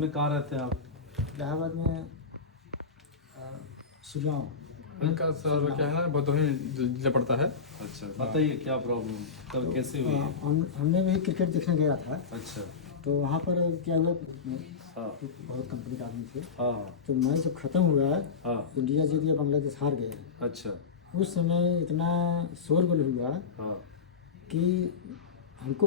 में कहाँ रहते हैं आप? इलाहाबाद में सुजाओ। इनका सर क्या है ना भदोही जिला पड़ता है। अच्छा, बताइए क्या प्रॉब्लम कब कैसे हुई है? हमने भी क्रिकेट देखने गया था। अच्छा। तो वहाँ पर क्या हुआ, हाँ बहुत कंपनी के आदमी थे। हाँ तो मैच जब खत्म हुआ, हाँ। इंडिया जीत गया, बांग्लादेश हार गया। अच्छा। उस समय इतना शोरगुल हुआ हाँ कि हमको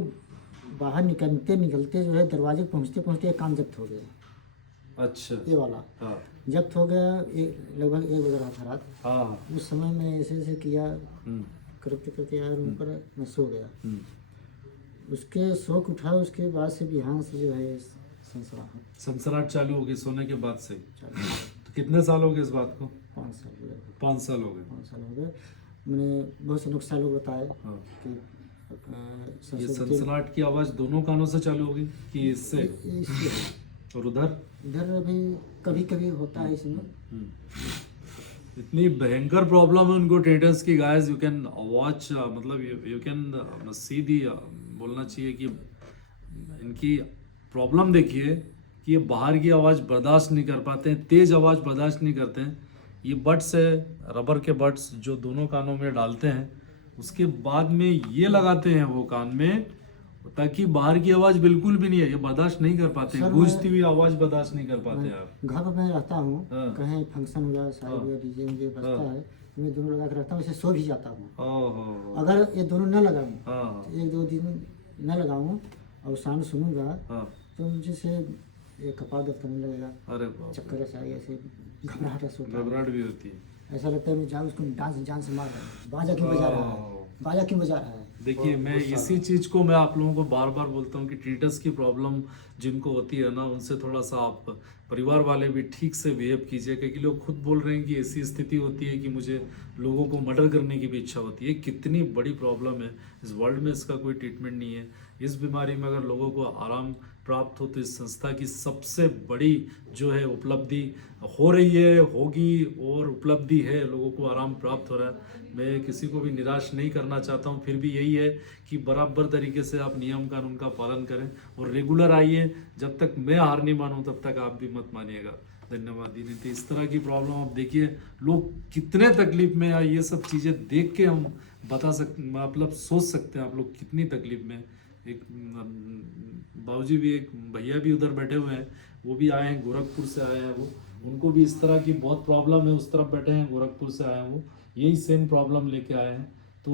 बाहर निकलते जो है दरवाजे पहुँचते पहुँचते कान जब्त हो गया। अच्छा। ये वाला हाँ जब्त हो गया, लगभग 1 बज रहा था रात। हाँ। उस समय मैं ऐसे किया, हम्म, करते करते यार रूम पर मैं सो गया। हम्म। उसके शौक उठा, उसके बाद से बिहान से जो है सनसनाहट सनसनाहट चालू हो गई सोने के बाद से। चालू हो गई। तो कितने साल हो गए इस बात को? 5 साल हो गए। 5 साल हो गए। 5 साल हो गए। मैंने बहुत से नुस्खा लोग बताए हाँ। कि ये सरसों के तेल- सनसनाहट की आवाज़ दोनों कानों से चालू हो गई कि इससे? इससे और उधर? इधर अभी कभी कभी होता है इसमें। इतनी भयंकर प्रॉब्लम है उनको टेटस की गाइस। यू कैन वॉच, मतलब यू कैन सी दी, बोलना चाहिए कि इनकी प्रॉब्लम देखिए कि ये बाहर की आवाज़ बर्दाश्त नहीं कर पाते हैं, तेज़ आवाज़ बर्दाश्त नहीं करते हैं। ये बड्स है, रबर के बड्स जो दोनों कानों में डालते हैं, उसके बाद में ये लगाते हैं वो कान में, ताकि बाहर की आवाज़ बिल्कुल भी नहीं है, ये बर्दाश्त नहीं कर पाते हैं, सर, गूंजती हुई आवाज़ बर्दाश्त नहीं कर पाते हैं आप। घर पर मैं रहता हूँ, हाँ। कहीं फंक्शन हुआ, शादी हुआ, डीजे मुझे बजता है, मैं दोनों लगा के रखता हूँ, इसे सो भी जाता हूँ। ओहो। अगर ये दोनों न लगाऊँ, हाँ 1-2 दिन न लगाऊँ और साउंड सुनूंगा, हाँ। तो मुझे से ये कपाल दर्द करने लगेगा, अरे बाप, चक्कर ऐसा आएगा, ऐसे घबराहट ऐसा होता है। घबराहट भी होती है। ऐसा लगता है मैं जाऊँ उसको जान से मार रहा है, बाजा क्यों बजा रहा है, बाजा क्यों बजा रहा है। देखिए, मैं इसी चीज़ को मैं आप लोगों को बार बार बोलता हूँ कि टीटस की प्रॉब्लम जिनको होती है ना, उनसे थोड़ा सा आप परिवार वाले भी ठीक से बिहेव कीजिए, क्योंकि लोग खुद बोल रहे हैं कि ऐसी स्थिति होती है कि मुझे लोगों को मर्डर करने की भी इच्छा होती है। कितनी बड़ी प्रॉब्लम है, इस वर्ल्ड में इसका कोई ट्रीटमेंट नहीं है। इस बीमारी में अगर लोगों को आराम प्राप्त हो तो इस संस्था की सबसे बड़ी जो है उपलब्धि हो रही है, होगी, और उपलब्धि है, लोगों को आराम प्राप्त हो रहा है। मैं किसी को भी निराश नहीं करना चाहता हूँ, फिर भी यही है कि बराबर तरीके से आप नियम कानून का पालन करें और रेगुलर आइए। जब तक मैं हार नहीं मानूँ तब तक आप भी मत मानिएगा। धन्यवाद। नहीं तो इस तरह की प्रॉब्लम आप देखिए, लोग कितने तकलीफ में, या ये सब चीज़ें देख के हम बता सकते, मतलब सोच सकते हैं आप लोग कितनी तकलीफ में। एक बाबूजी भी, एक भैया भी उधर बैठे हुए हैं, वो भी आए हैं, गोरखपुर से आए हैं वो, उनको भी इस तरह की बहुत प्रॉब्लम है, उस तरफ बैठे हैं, गोरखपुर से आए हैं वो, यही सेम प्रॉब्लम लेके आए हैं। तो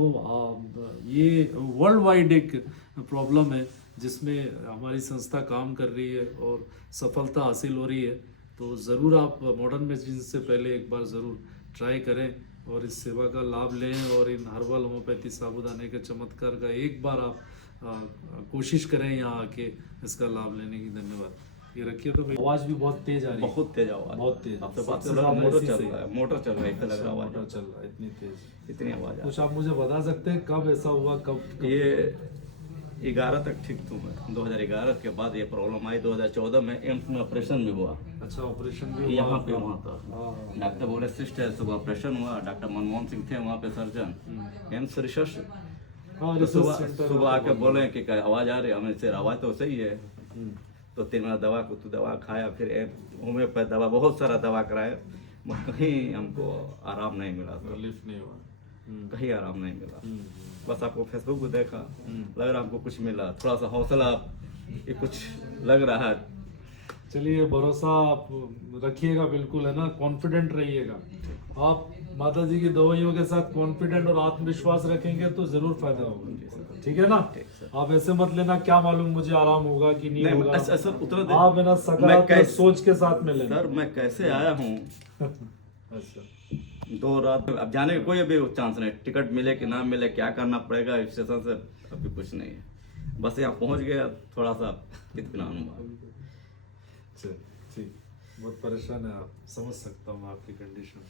ये वर्ल्ड वाइड एक प्रॉब्लम है जिसमें हमारी संस्था काम कर रही है और सफलता हासिल हो रही है। तो ज़रूर आप मॉडर्न मेडिसिन से पहले एक बार ज़रूर ट्राई करें और इस सेवा का लाभ लें, और इन हर्बल होम्योपैथी साबूदाने के चमत्कार का एक बार आप कोशिश करें यहाँ आके इसका लाभ लेने की। धन्यवाद। ये रखिए। तो आवाज़ भी बहुत तेज आ रही है, बहुत तेज आवाज, बहुत तेज। आपसे बात सबसे कर रहा हूँ, ज़्यादा मोटर इसी चल से। रहा है, मोटर चल रहा है, लग रहा मोटर आवाज, चल रहा है, इतनी तेज। इतनी आवाज कुछ आप मुझे बता सकते हैं कब ऐसा हुआ, कब? ये 11 तक ठीक थी मैं। 2011 के बाद ये प्रॉब्लम आई। 2014 में एम्स में ऑपरेशन भी हुआ, अच्छा, ऑपरेशन भी यहाँ हुआ पे आपका? वहाँ था। हाँ। डॉक्टर बोले सिस्ट है, सुबह ऑपरेशन हुआ। डॉक्टर मनमोहन सिंह थे वहाँ पे सर्जन, एम्स रिसर्च। हाँ, तो रिसर्च सेंटर सुबह आके बोले कि आवाज आ रही है। हमें से आवाज तो सही है। हम्म। तो 3 महीना दवा खाया, फिर होम्योपैथ दवा, बहुत सारा दवा कराया, मगर कहीं हमको आराम नहीं मिला सर, रिलीफ नहीं हुआ। कहीं आराम नहीं मिला। हम्म। बस आपको फेसबुक पे देखा, लग रहा हमको कुछ मिला, थोड़ा सा हौसला, ये कुछ लग रहा है। चलिए, भरोसा आप रखिएगा, बिल्कुल, है ना, कॉन्फिडेंट रहिएगा। आप माता जी की दवाइयों के साथ कॉन्फिडेंट और आत्मविश्वास रखेंगे तो जरूर फायदा होगा। ठीक है ना? आप ऐसे मत लेना क्या मालूम मुझे आराम होगा कि नहीं होगा। ऐसा उतना आप है ना सकारात्मक सोच के साथ में लेना। सर मैं कैसे आया हूँ। अच्छा। 2 रात, अब जाने का कोई अभी चांस नहीं, टिकट मिले कि ना मिले, क्या करना पड़ेगा स्टेशन से, अभी कुछ नहीं है। बस यहाँ पहुँच गया, थोड़ा सा इत्मीनान हुआ। ठीक, बहुत परेशान है आप, समझ सकता हूँ आपकी कंडीशन।